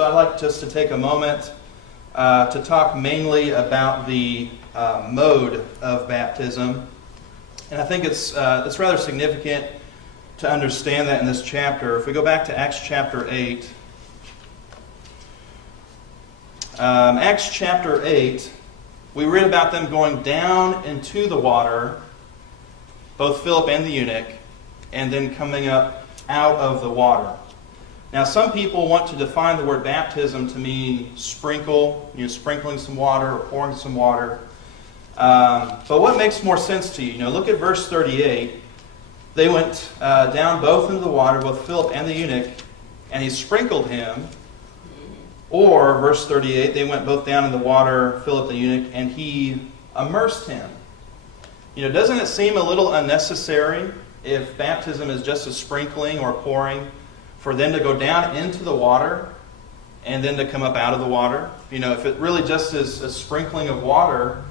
so I'd like just to take a moment to talk mainly about the mode of baptism. And I think it's rather significant to understand that in this chapter. If we go back to Acts chapter 8, Acts chapter 8, we read about them going down into the water, both Philip and the eunuch, and then coming up out of the water. Now, some people want to define the word baptism to mean sprinkle, sprinkling some water or pouring some water. But what makes more sense to you? Look at verse 38. They went down both into the water, both Philip and the eunuch, and he sprinkled him. Or, verse 38, they went both down in the water, Philip the eunuch, and he immersed him. Doesn't it seem a little unnecessary if baptism is just a sprinkling or pouring for them to go down into the water and then to come up out of the water? If it really just is a sprinkling of water,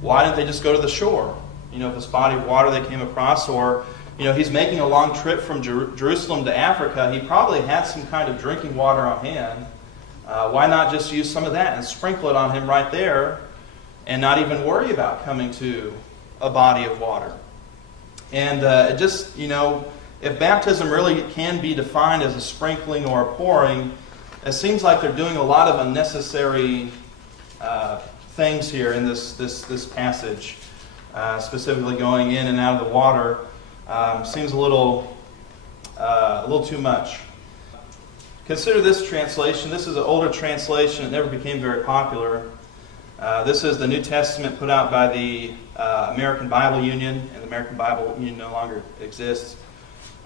why didn't they just go to the shore? If this body of water they came across, or, he's making a long trip from Jerusalem to Africa, he probably had some kind of drinking water on hand. Why not just use some of that and sprinkle it on him right there and not even worry about coming to a body of water? And it just, if baptism really can be defined as a sprinkling or a pouring, it seems like they're doing a lot of unnecessary things here in this passage. Specifically going in and out of the water seems a little too much. Consider this translation. This is an older translation. It never became very popular. This is the New Testament put out by the American Bible Union, and the American Bible Union no longer exists.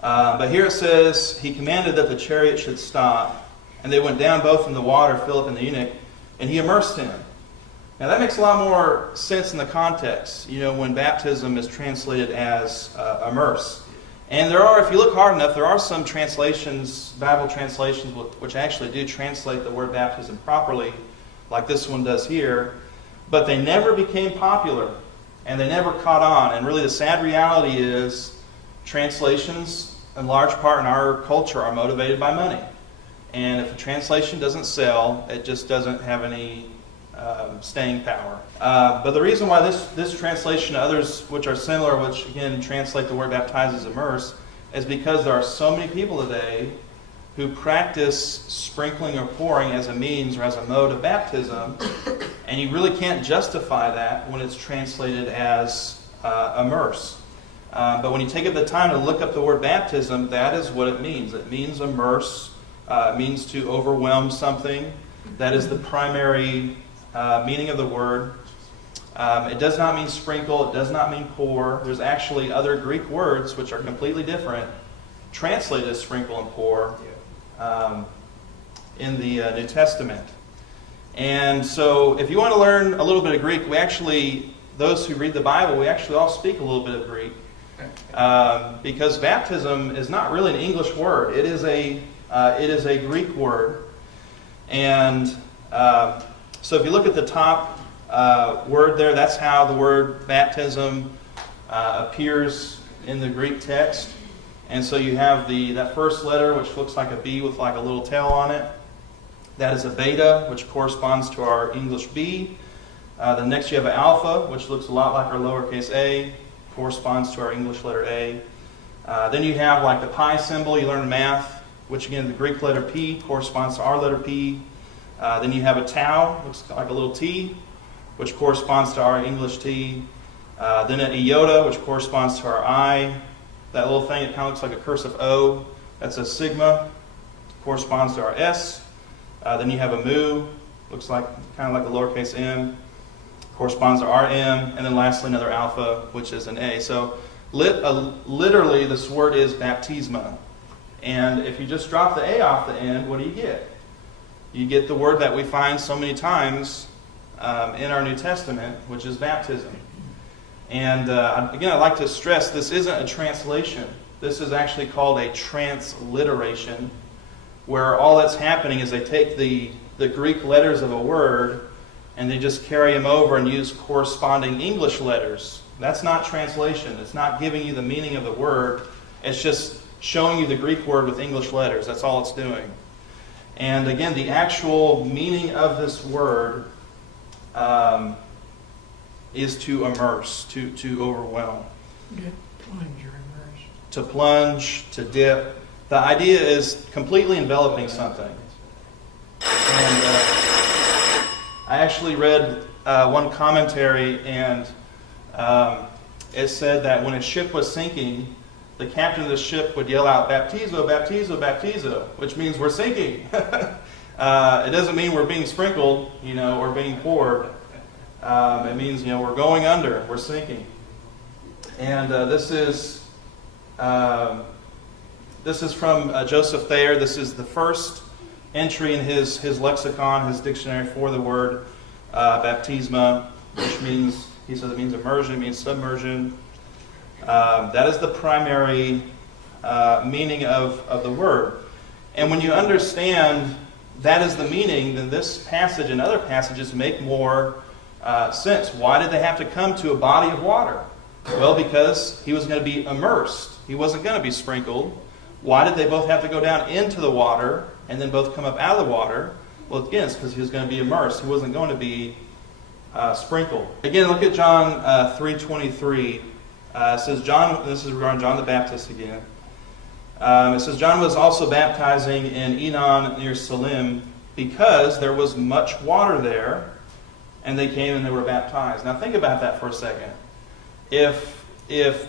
But here it says, he commanded that the chariot should stop, and they went down both in the water, Philip and the eunuch, and he immersed him. Now that makes a lot more sense in the context, when baptism is translated as immerse. And there are, if you look hard enough, there are some translations, Bible translations, which actually do translate the word baptism properly, like this one does here, but they never became popular, and they never caught on. And really the sad reality is translations, in large part in our culture, are motivated by money. And if a translation doesn't sell, it just doesn't have any staying power. But the reason why this translation and others which are similar, which again translate the word baptize as immerse, is because there are so many people today who practice sprinkling or pouring as a means or as a mode of baptism, and you really can't justify that when it's translated as immerse. But when you take the time to look up the word baptism, that is what it means. It means immerse. It means to overwhelm something. That is the primary meaning of the word. It does not mean sprinkle. It does not mean pour. There's actually other Greek words which are completely different, translated as sprinkle and pour in the New Testament. And so if you want to learn a little bit of Greek, those who read the Bible, we actually all speak a little bit of Greek. Because baptism is not really an English word. It is a Greek word. And so if you look at the top word there, that's how the word baptism appears in the Greek text. And so you have that first letter, which looks like a B with like a little tail on it. That is a beta, which corresponds to our English B. Then next you have an alpha, which looks a lot like our lowercase a, corresponds to our English letter A. Then you have like the pi symbol, you learn math, which again the Greek letter P corresponds to our letter P. Then you have a tau, looks like a little T, which corresponds to our English T. Then an iota, which corresponds to our I. That little thing, it kind of looks like a cursive O. That's a sigma, corresponds to our S. Then you have a mu, looks like kind of like a lowercase m, corresponds to our M. And then lastly another alpha, which is an A. So literally this word is baptisma. And if you just drop the A off the end, what do you get? You get the word that we find so many times in our New Testament, which is baptism. And again, I'd like to stress this isn't a translation. This is actually called a transliteration, where all that's happening is they take the Greek letters of a word and they just carry them over and use corresponding English letters. That's not translation. It's not giving you the meaning of the word. It's just showing you the Greek word with English letters. That's all it's doing. And again, the actual meaning of this word is to immerse, to overwhelm. Plunge or immerse. To plunge, to dip. The idea is completely enveloping something. And I actually read one commentary, and it said that when a ship was sinking, the captain of the ship would yell out, "Baptizo, baptizo, baptizo," which means we're sinking. It doesn't mean we're being sprinkled, or being poured. It means, we're going under, we're sinking. And this is from Joseph Thayer. This is the first entry in his lexicon, his dictionary for the word baptisma, which means, he says it means immersion, it means submersion. That is the primary meaning of the word. And when you understand that is the meaning, then this passage and other passages make more sense. Why did they have to come to a body of water? Well, because he was going to be immersed. He wasn't going to be sprinkled. Why did they both have to go down into the water and then both come up out of the water? Well, again, it's because he was going to be immersed. He wasn't going to be sprinkled. Again, look at John 3:23. It says, John, this is regarding John the Baptist again. It says, John was also baptizing in Enon near Salim because there was much water there, and they came and they were baptized. Now think about that for a second. If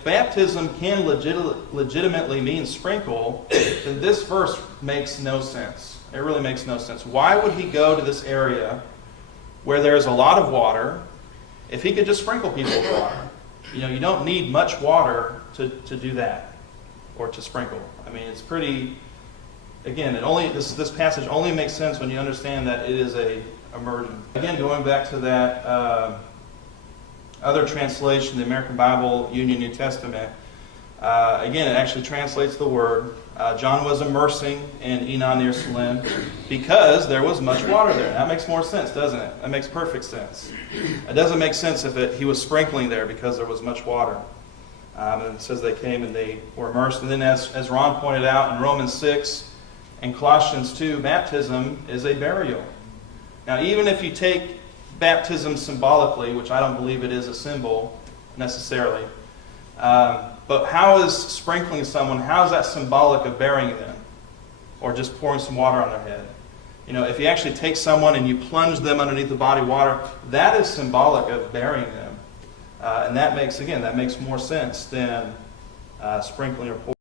baptism can legitimately mean sprinkle, then this verse makes no sense. It really makes no sense. Why would he go to this area where there's a lot of water if he could just sprinkle people with water? You don't need much water to do that, or to sprinkle. I mean, it's pretty, again, this passage only makes sense when you understand that it is a immersion. Again, going back to that other translation, the American Bible Union New Testament, again, it actually translates the word. John was immersing in Enon near Salim because there was much water there. That makes more sense, doesn't it? That makes perfect sense. It doesn't make sense if he was sprinkling there because there was much water. And it says they came and they were immersed. And then as Ron pointed out in Romans 6 and Colossians 2, baptism is a burial. Now, even if you take baptism symbolically, which I don't believe it is a symbol necessarily, but how is sprinkling someone, how is that symbolic of burying them? Or just pouring some water on their head? If you actually take someone and you plunge them underneath the body of water, that is symbolic of burying them. And that makes more sense than sprinkling or pouring.